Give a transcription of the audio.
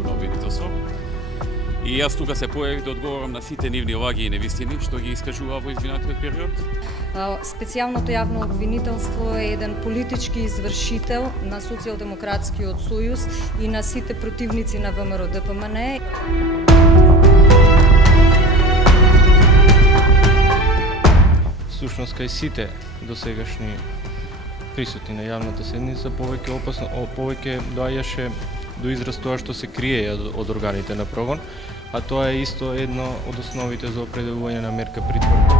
јавно обвинителство. И јас тука се појавив да одговорам на сите нивни лаги и невистини што ги искажува во изминатиот период. Специјалното јавно обвинителство е еден политички извршител на Социјалдемократскиот сојуз и на сите противници на ВМРО-ДПМН. Всушност, кај сите досегашни присутни на јавната седница повеќе доаѓаше до израз тоа што се крие од органите на прогон, а тоа е исто едно од основите за определување на мерка притвор.